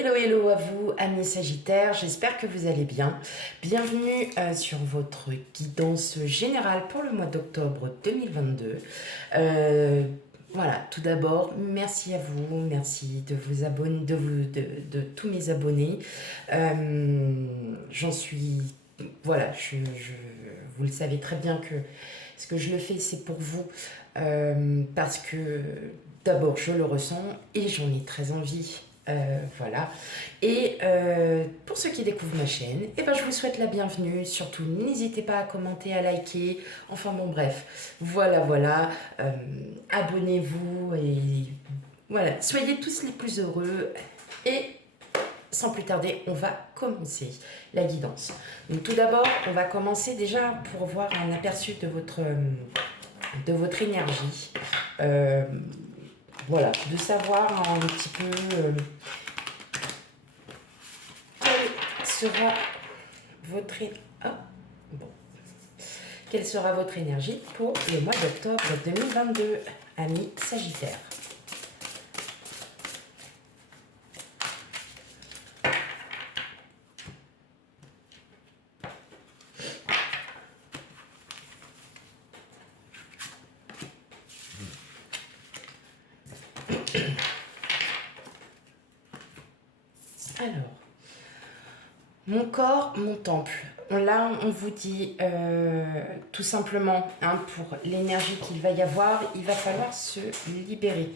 Hello, hello à vous, amis Sagittaires, j'espère que vous allez bien. Bienvenue sur votre guidance générale pour le mois d'octobre 2022. Voilà, tout d'abord, merci à vous, merci de vous abonner, de tous mes abonnés. J'en suis, voilà, vous le savez très bien que ce que je le fais, c'est pour vous, parce que d'abord, je le ressens et j'en ai très envie. Voilà. Et pour ceux qui découvrent ma chaîne, eh ben, je vous souhaite la bienvenue. Surtout, n'hésitez pas à commenter, à liker. Enfin bon, bref. Voilà, voilà. Abonnez-vous et voilà. Soyez tous les plus heureux. Et sans plus tarder, on va commencer la guidance. Donc tout d'abord, on va commencer déjà pour voir un aperçu de votre énergie. Voilà, de savoir un petit peu quelle sera votre quelle sera votre énergie pour le mois d'octobre 2022, amis Sagittaires. Alors, mon corps, mon temple. Là, on vous dit tout simplement, hein, pour l'énergie qu'il va y avoir, il va falloir se libérer,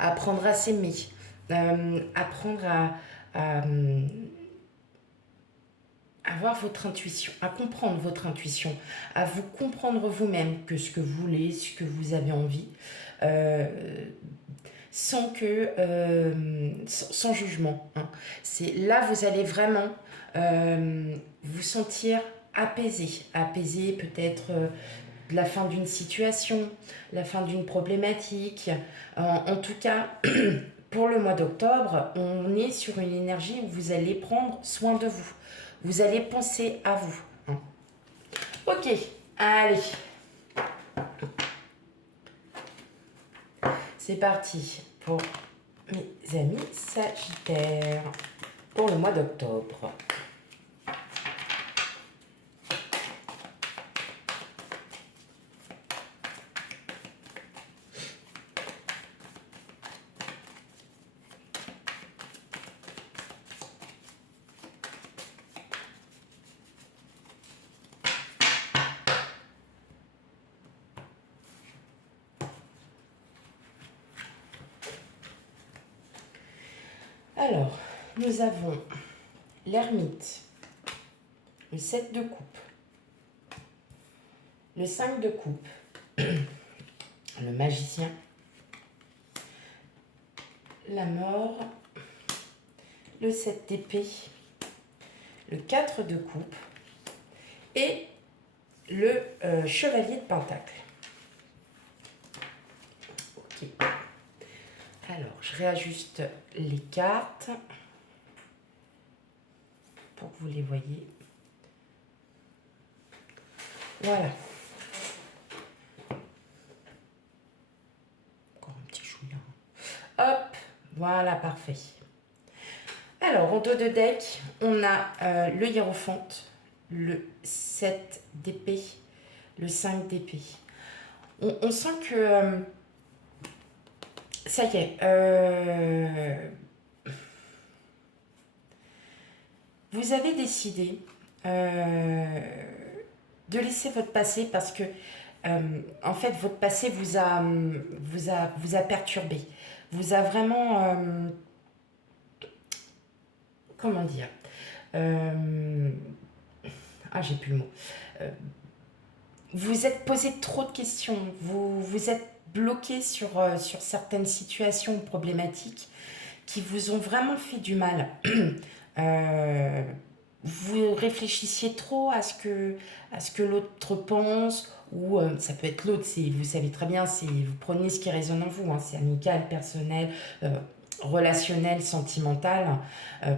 apprendre à s'aimer, apprendre à avoir votre intuition, à comprendre votre intuition, à vous comprendre vous-même, que ce que vous voulez, ce que vous avez envie, sans jugement, hein. C'est là, vous allez vraiment vous sentir apaisé peut-être de la fin d'une situation, la fin d'une problématique. En tout cas, pour le mois d'octobre, on est sur une énergie où vous allez prendre soin de vous. Vous allez penser à vous, hein. Ok, allez. C'est parti pour mes amis Sagittaires pour le mois d'octobre. Alors, nous avons l'ermite, le 7 de coupe, le 5 de coupe, le magicien, la mort, le 7 d'épée, le 4 de coupe et le chevalier de pentacle. Ok. Alors, je réajuste les cartes pour que vous les voyez. Voilà. Encore un petit chouïa. Hop, voilà, parfait. Alors, en dos de deck, on a le hiérophante, le 7 d'épée, le 5 d'épée. On sent que ça y est, vous avez décidé de laisser votre passé parce que, en fait, votre passé vous a perturbé, vous a vraiment, comment dire, j'ai plus le mot. Vous êtes posé trop de questions, vous êtes bloqué sur certaines situations problématiques qui vous ont vraiment fait du mal. Vous réfléchissiez trop à ce que l'autre pense, ou ça peut être l'autre, vous savez très bien, vous prenez ce qui résonne en vous, hein, c'est amical, personnel, relationnel, sentimental,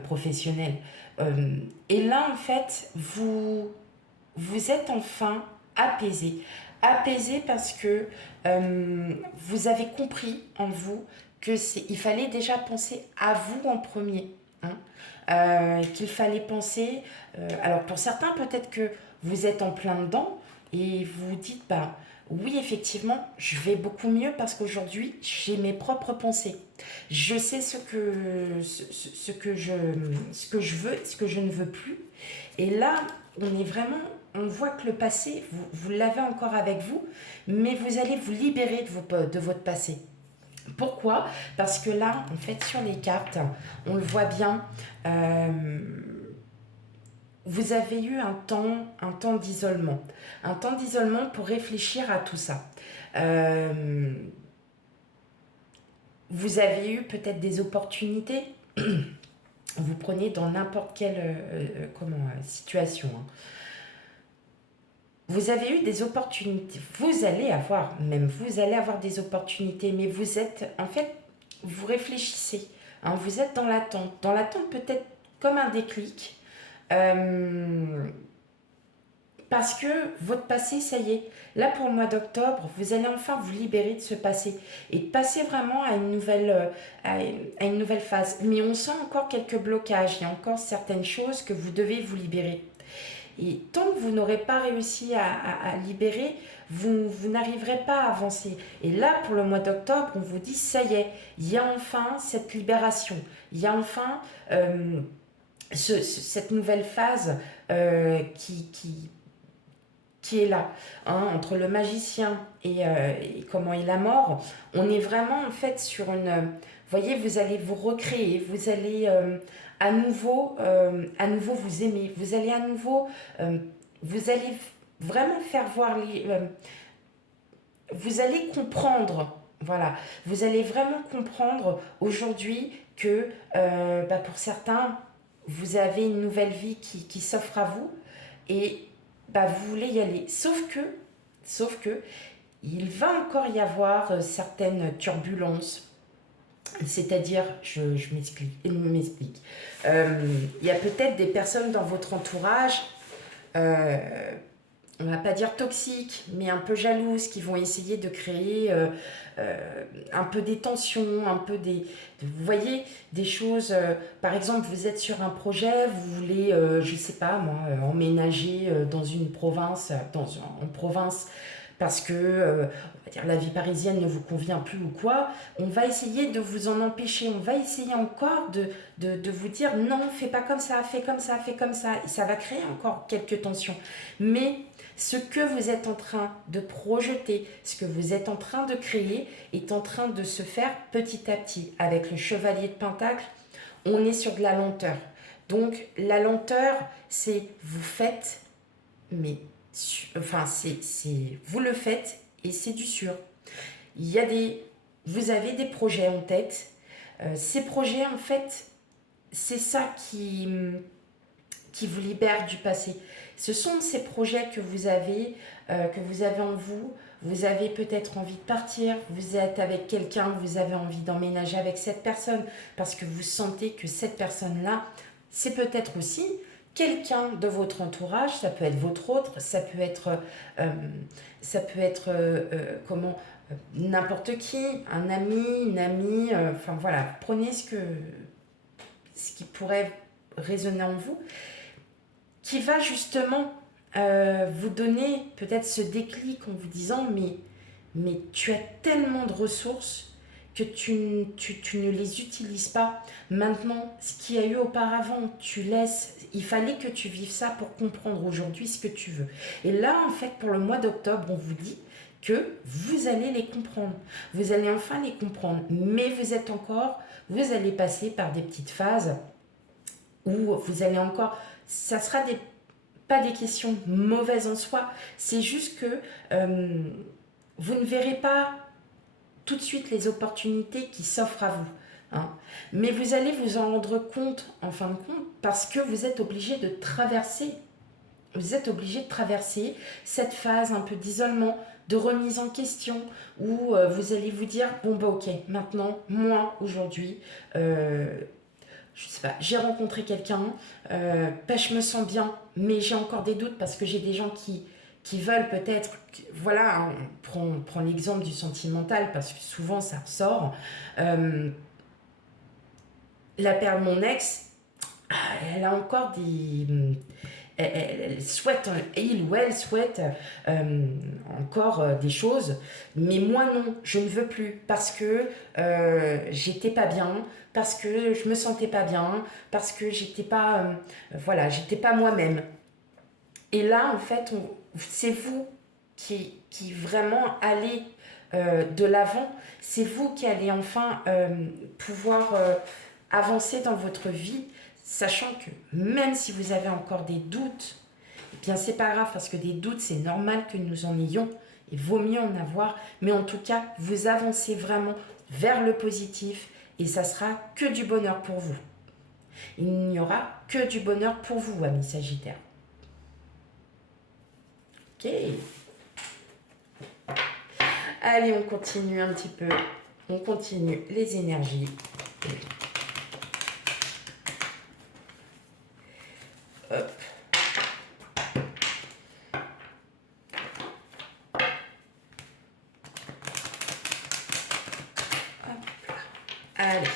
professionnel. Et là, en fait, vous êtes enfin apaisé. Apaisé parce que vous avez compris en vous il fallait déjà penser à vous en premier, hein, qu'il fallait penser. Alors pour certains, peut-être que vous êtes en plein dedans et vous vous dites, bah oui, effectivement, je vais beaucoup mieux parce qu'aujourd'hui, j'ai mes propres pensées. Je sais ce que je veux, ce que je ne veux plus. Et là, on voit que le passé, vous l'avez encore avec vous, mais vous allez vous libérer de votre passé. Pourquoi? Parce que là, en fait, sur les cartes, on le voit bien, euh, vous avez eu un temps d'isolement. Un temps d'isolement pour réfléchir à tout ça. Euh, vous avez eu peut-être des opportunités. Vous prenez dans n'importe quelle situation, hein. Vous avez eu des opportunités. Vous allez avoir des opportunités, mais vous êtes, en fait, vous réfléchissez, hein, vous êtes dans l'attente. Dans l'attente, peut-être comme un déclic. Euh, Parce que votre passé, ça y est, là pour le mois d'octobre, vous allez enfin vous libérer de ce passé et passer vraiment à une nouvelle phase. Mais on sent encore quelques blocages, il y a encore certaines choses que vous devez vous libérer. Et tant que vous n'aurez pas réussi à libérer, vous n'arriverez pas à avancer. Et là, pour le mois d'octobre, on vous dit, ça y est, il y a enfin cette libération, il y a enfin cette nouvelle phase euh, qui, qui, qui est là, hein, entre le magicien et comment est la mort. On est vraiment en fait sur une... vous voyez, vous allez vous recréer, vous allez à nouveau vous aimer, vous allez à nouveau... vous allez vraiment faire voir vous allez comprendre, voilà, vous allez vraiment comprendre aujourd'hui que pour certains, vous avez une nouvelle vie qui s'offre à vous et bah, vous voulez y aller. Sauf que, il va encore y avoir certaines turbulences. C'est-à-dire, je m'explique. Il y a peut-être des personnes dans votre entourage, euh, on va pas dire toxiques, mais un peu jalouses, qui vont essayer de créer un peu des tensions, vous voyez, des choses. Par exemple, vous êtes sur un projet, vous voulez, je sais pas moi, emménager dans une province, en province, parce que on va dire la vie parisienne ne vous convient plus ou quoi, on va essayer de vous en empêcher, on va essayer encore de vous dire non, fais pas comme ça, fais comme ça, fais comme ça, et ça va créer encore quelques tensions. Mais ce que vous êtes en train de projeter, ce que vous êtes en train de créer, est en train de se faire petit à petit. Avec le chevalier de Pentacle, on est sur de la lenteur. Donc la lenteur, c'est vous faites, mais vous le faites et c'est du sûr. Il y a vous avez des projets en tête. Ces projets, en fait, c'est ça qui vous libère du passé. Ce sont ces projets que vous avez en vous. Vous avez peut-être envie de partir, vous êtes avec quelqu'un, vous avez envie d'emménager avec cette personne parce que vous sentez que cette personne-là, c'est peut-être aussi quelqu'un de votre entourage, ça peut être votre autre, euh, comment n'importe qui, un ami, une amie, enfin voilà, prenez ce qui pourrait résonner en vous qui va justement vous donner peut-être ce déclic en vous disant mais tu as tellement de ressources que tu ne les utilises pas. Maintenant, ce qu'il y a eu auparavant, tu laisses. Il fallait que tu vives ça pour comprendre aujourd'hui ce que tu veux. Et là, en fait, pour le mois d'octobre, on vous dit que vous allez les comprendre. Vous allez enfin les comprendre. Mais vous allez passer par des petites phases où vous allez encore ça sera pas des questions mauvaises en soi, c'est juste que vous ne verrez pas tout de suite les opportunités qui s'offrent à vous, hein. Mais vous allez vous en rendre compte en fin de compte parce que vous êtes obligé de traverser cette phase un peu d'isolement, de remise en question, où vous allez vous dire, bon bah ok, maintenant, moi, aujourd'hui, je sais pas, j'ai rencontré quelqu'un, je me sens bien, mais j'ai encore des doutes parce que j'ai des gens qui veulent peut-être, voilà, hein, on prend l'exemple du sentimental parce que souvent ça ressort. La perte de mon ex, elle a encore des... Elle souhaite, il ou elle souhaite encore des choses, mais moi non, je ne veux plus parce que j'étais pas bien, parce que je me sentais pas bien, parce que j'étais pas, voilà, j'étais pas moi-même. Et là, en fait, c'est vous qui vraiment allez de l'avant, c'est vous qui allez enfin pouvoir avancer dans votre vie, sachant que même si vous avez encore des doutes, eh bien c'est pas grave parce que des doutes, c'est normal que nous en ayons. Il vaut mieux en avoir, mais en tout cas, vous avancez vraiment vers le positif et ça sera que du bonheur pour vous. Il n'y aura que du bonheur pour vous, amis Sagittaire. Ok. Allez, on continue un petit peu. On continue les énergies. Hop. Allez.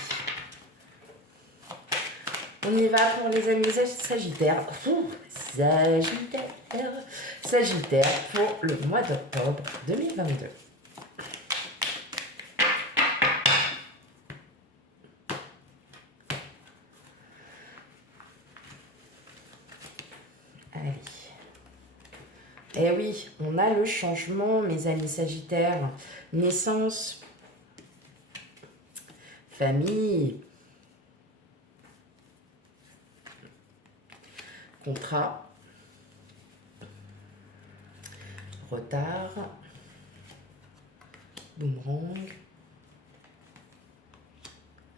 On y va pour les amis Sagittaires. Sagittaire. Sagittaire pour le mois d'octobre 2022. Allez. Eh oui, on a le changement, mes amis Sagittaires. Naissance, famille, contrat, retard, boomerang,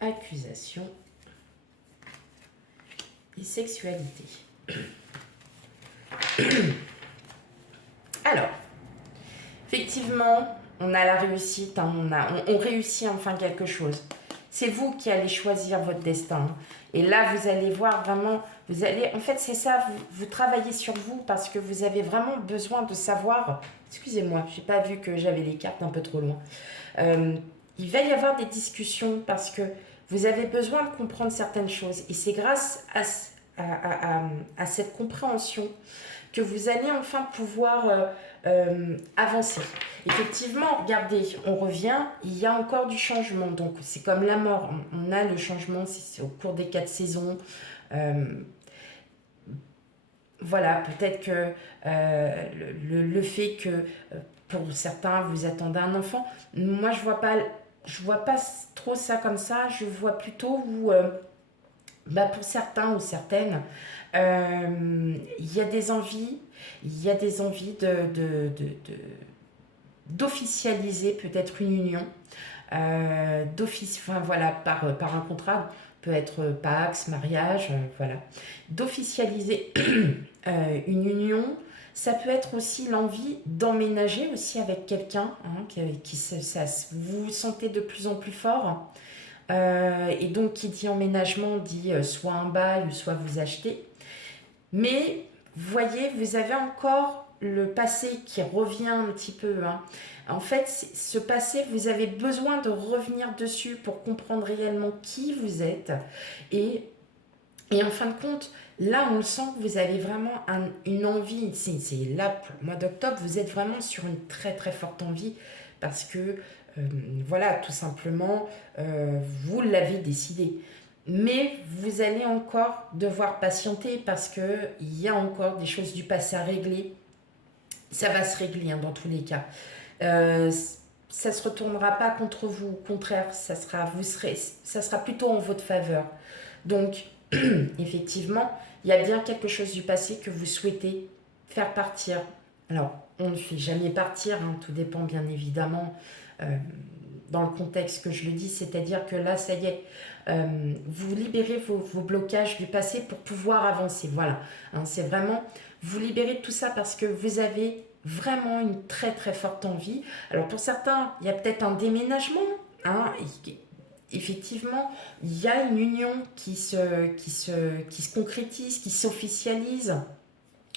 accusation et sexualité. Alors, effectivement, on a la réussite, hein, on réussit enfin quelque chose. C'est vous qui allez choisir votre destin. Et là, vous allez voir vraiment, vous allez, en fait, c'est ça, vous travaillez sur vous parce que vous avez vraiment besoin de savoir. Excusez-moi, j'ai pas vu que j'avais les cartes un peu trop loin. Il va y avoir des discussions parce que vous avez besoin de comprendre certaines choses. Et c'est grâce à cette compréhension que vous allez enfin pouvoir avancer. Effectivement, regardez, on revient, il y a encore du changement. Donc, c'est comme la mort. On a le changement, c'est au cours des 4 saisons. Voilà, peut-être que le fait que pour certains, vous attendez un enfant, moi, je vois pas trop ça comme ça. Je vois plutôt où, pour certains ou certaines, il y a des envies, d'officialiser peut-être une union, enfin voilà, par un contrat, peut être Pax, mariage, voilà, d'officialiser une union. Ça peut être aussi l'envie d'emménager aussi avec quelqu'un, hein, vous vous sentez de plus en plus fort. Et donc, qui dit emménagement dit soit un bail ou soit vous achetez. Mais, vous voyez, vous avez encore le passé qui revient un petit peu. Hein. En fait, ce passé, vous avez besoin de revenir dessus pour comprendre réellement qui vous êtes. Et, et en fin de compte, là, on sent que vous avez vraiment une envie. C'est là, pour le mois d'octobre, vous êtes vraiment sur une très très forte envie parce que, voilà, tout simplement, vous l'avez décidé. Mais vous allez encore devoir patienter parce qu'il y a encore des choses du passé à régler. Ça va se régler hein, dans tous les cas. Ça ne se retournera pas contre vous. Au contraire, ça sera plutôt en votre faveur. Donc, effectivement, il y a bien quelque chose du passé que vous souhaitez faire partir. Alors, on ne fait jamais partir, hein, tout dépend bien évidemment dans le contexte que je le dis, c'est-à-dire que là, ça y est, vous libérez vos blocages du passé pour pouvoir avancer. Voilà, hein, c'est vraiment vous libérer de tout ça parce que vous avez vraiment une très très forte envie. Alors pour certains, il y a peut-être un déménagement, hein, effectivement, il y a une union qui se concrétise, qui s'officialise.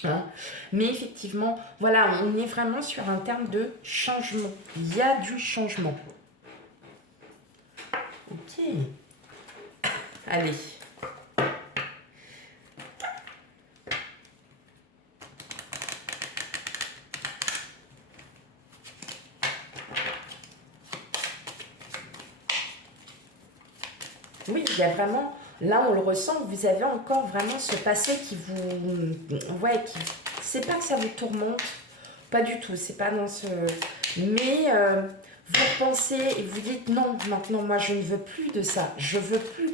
Hein. Mais effectivement, voilà, on est vraiment sur un terme de changement. Il y a du changement. Ok. Allez. oui, il y a vraiment, là on le ressent, vous avez encore vraiment ce passé qui vous... Ouais, qui... C'est pas que ça vous tourmente, pas du tout, c'est pas dans ce... Mais vous repensez et vous dites non, maintenant moi je ne veux plus de ça, je veux plus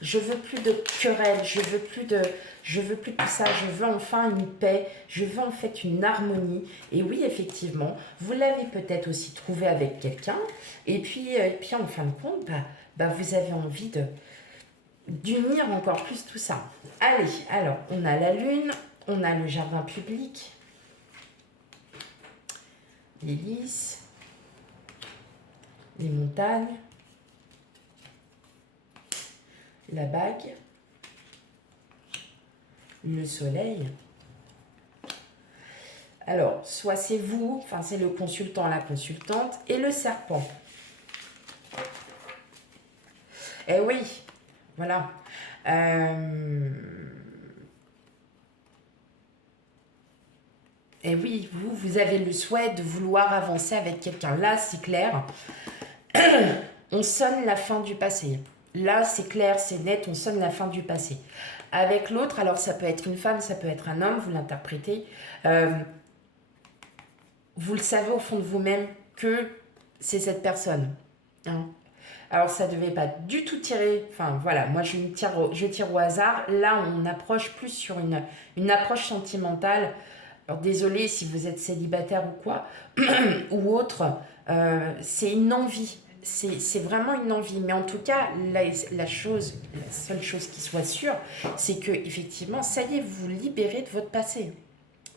je veux plus de querelles, je veux plus de tout ça, je veux enfin une paix, je veux en fait une harmonie. Et oui, effectivement, vous l'avez peut-être aussi trouvé avec quelqu'un, et puis en fin de compte, vous avez envie d'unir encore plus tout ça. Allez, alors on a la lune, on a le jardin public, l'hélice, les montagnes, la bague, le soleil. Alors, soit c'est vous, enfin c'est le consultant, la consultante, et le serpent. Eh oui, voilà. Et oui, vous avez le souhait de vouloir avancer avec quelqu'un. Là, c'est clair. On sonne la fin du passé. Là, c'est clair, c'est net, on sonne la fin du passé. Avec l'autre, alors ça peut être une femme, ça peut être un homme, vous l'interprétez. Vous le savez au fond de vous-même que c'est cette personne. Hein. Alors, ça ne devait pas du tout tirer. Enfin, voilà, moi, je tire au hasard. Là, on approche plus sur une approche sentimentale. Alors, désolé si vous êtes célibataire ou quoi, ou autre. C'est une envie. C'est vraiment une envie. Mais en tout cas, la seule chose qui soit sûre, c'est que effectivement, ça y est, vous vous libérez de votre passé.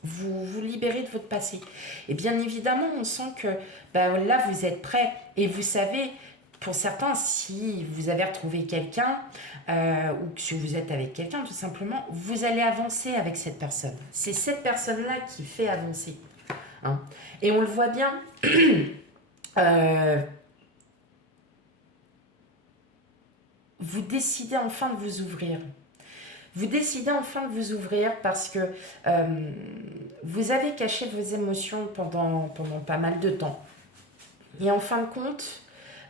Vous vous libérez de votre passé. Et bien évidemment, on sent que là, vous êtes prêt. Et vous savez, pour certains, si vous avez retrouvé quelqu'un, ou si vous êtes avec quelqu'un, tout simplement, vous allez avancer avec cette personne. C'est cette personne-là qui fait avancer. Hein. Et on le voit bien. Vous décidez enfin de vous ouvrir. Vous décidez enfin de vous ouvrir parce que vous avez caché vos émotions pendant pas mal de temps. Et en fin de compte,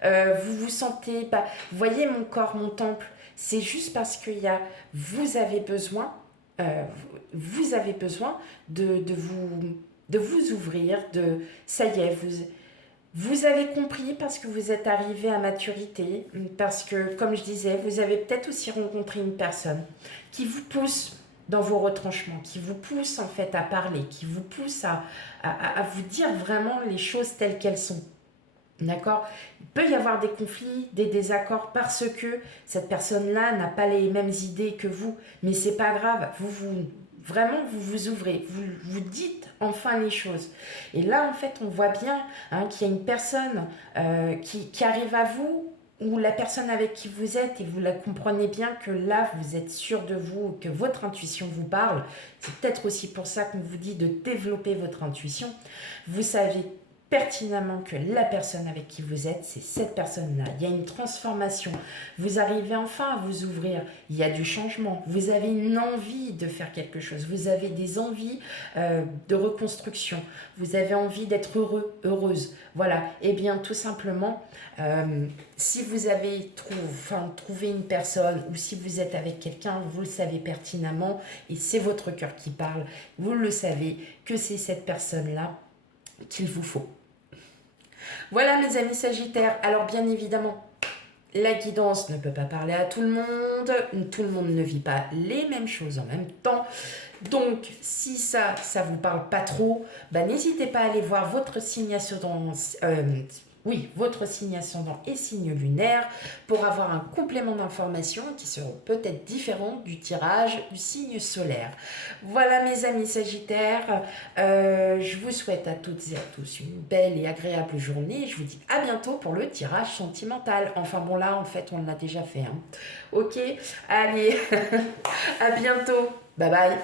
vous vous sentez... vous voyez mon corps, mon temple, c'est juste parce que vous avez besoin, de vous ouvrir, ça y est, vous avez compris parce que vous êtes arrivé à maturité, parce que, comme je disais, vous avez peut-être aussi rencontré une personne qui vous pousse dans vos retranchements, qui vous pousse en fait à parler, qui vous pousse à vous dire vraiment les choses telles qu'elles sont. D'accord? Il peut y avoir des conflits, des désaccords parce que cette personne-là n'a pas les mêmes idées que vous, mais c'est pas grave, vraiment vous vous ouvrez, vous dites enfin les choses. Et là en fait on voit bien qu'il y a une personne qui arrive à vous, ou la personne avec qui vous êtes, et vous la comprenez bien que là vous êtes sûr de vous, que votre intuition vous parle. C'est peut-être aussi pour ça qu'on vous dit de développer votre intuition. Vous savez pertinemment que la personne avec qui vous êtes, c'est cette personne-là. Il y a une transformation. Vous arrivez enfin à vous ouvrir. Il y a du changement. Vous avez une envie de faire quelque chose. Vous avez des envies de reconstruction. Vous avez envie d'être heureux, heureuse. Voilà. Eh bien, tout simplement, si vous avez trouvé une personne, ou si vous êtes avec quelqu'un, vous le savez pertinemment, et c'est votre cœur qui parle, vous le savez que c'est cette personne-là qu'il vous faut. Voilà mes amis Sagittaires, alors bien évidemment, la guidance ne peut pas parler à tout le monde ne vit pas les mêmes choses en même temps, donc si ça vous parle pas trop, n'hésitez pas à aller voir votre signe ascendant, votre signe ascendant et signe lunaire pour avoir un complément d'informations qui seront peut-être différents du tirage du signe solaire. Voilà mes amis Sagittaires, je vous souhaite à toutes et à tous une belle et agréable journée. Je vous dis à bientôt pour le tirage sentimental. Enfin bon là en fait on l'a déjà fait. Ok, allez, à bientôt, bye bye.